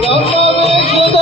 Oh, my God.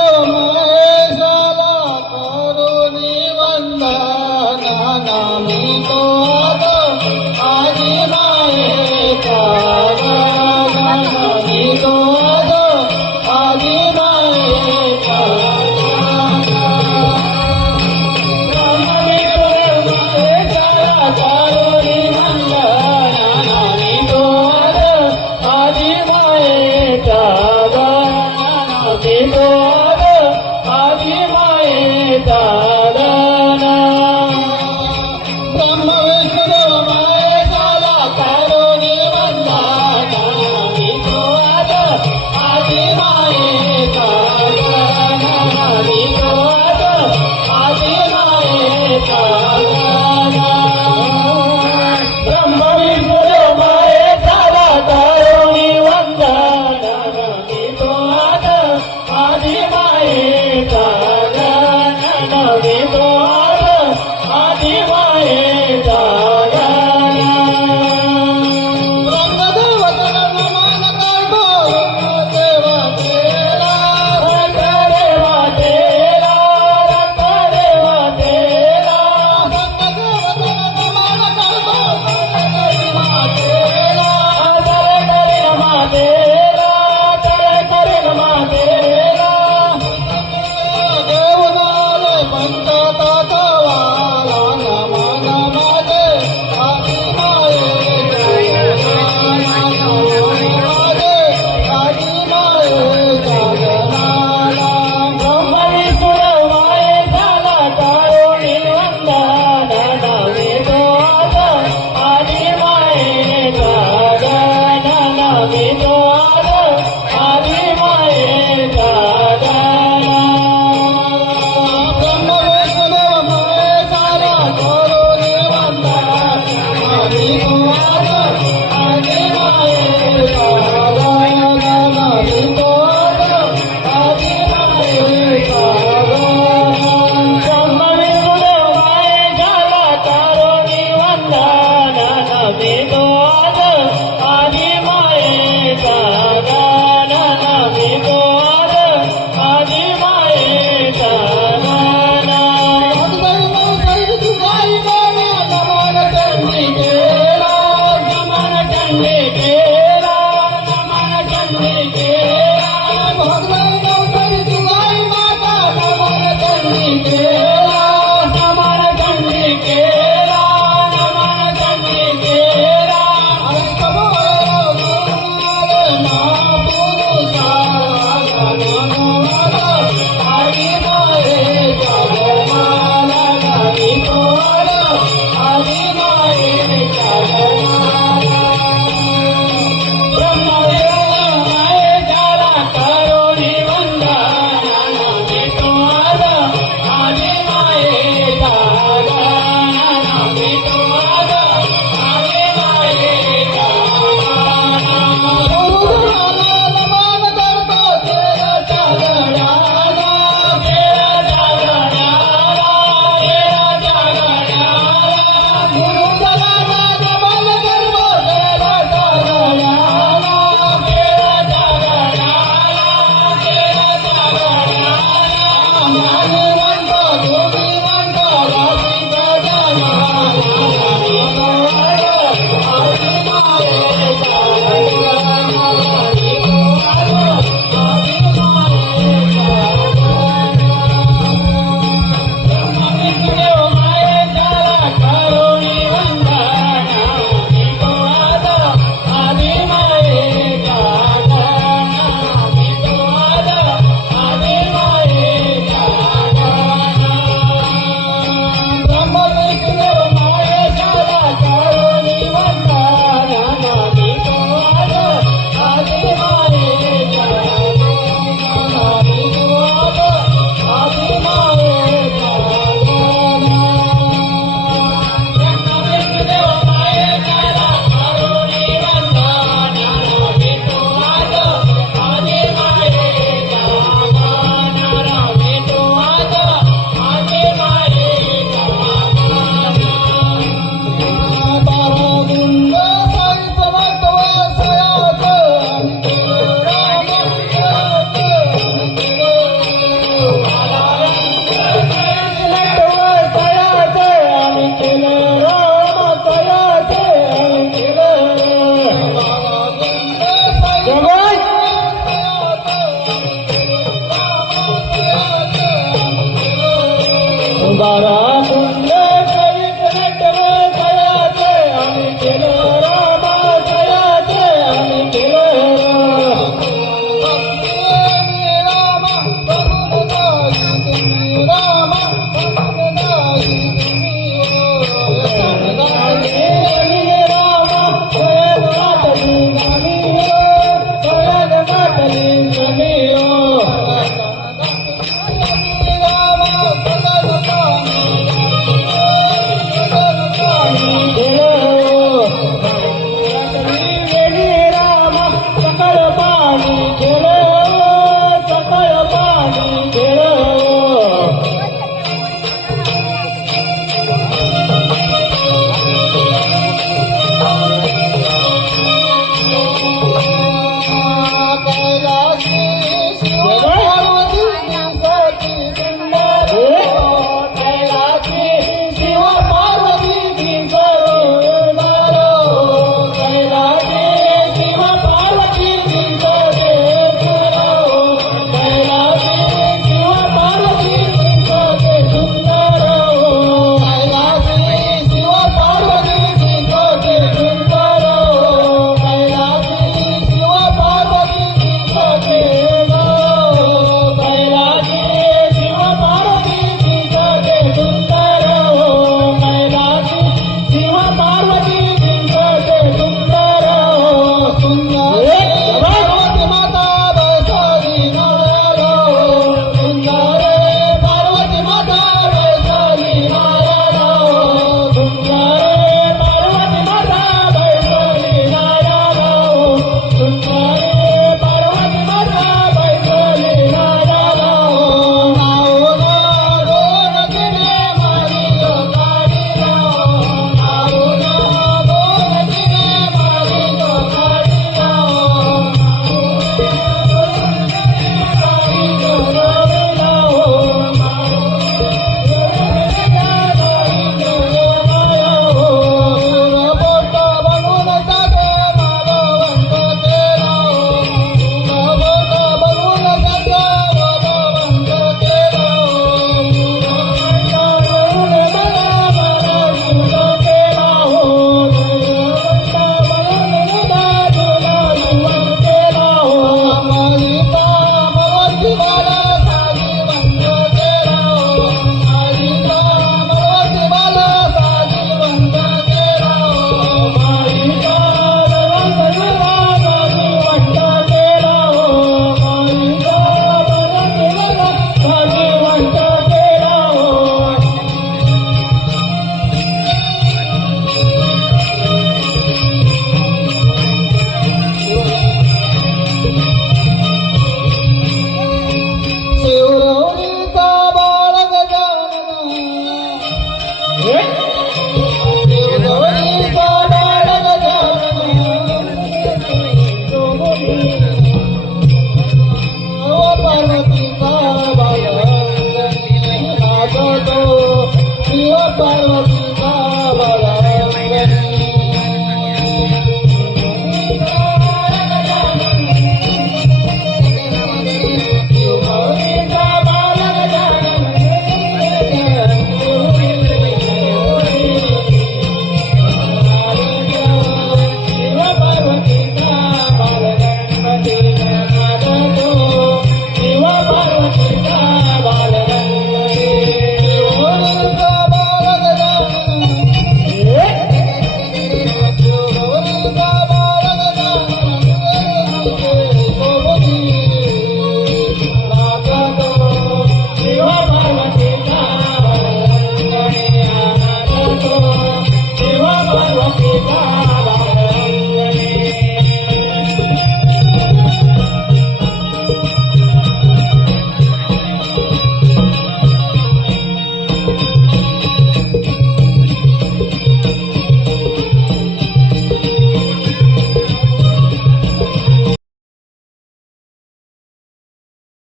Yeah. Oh,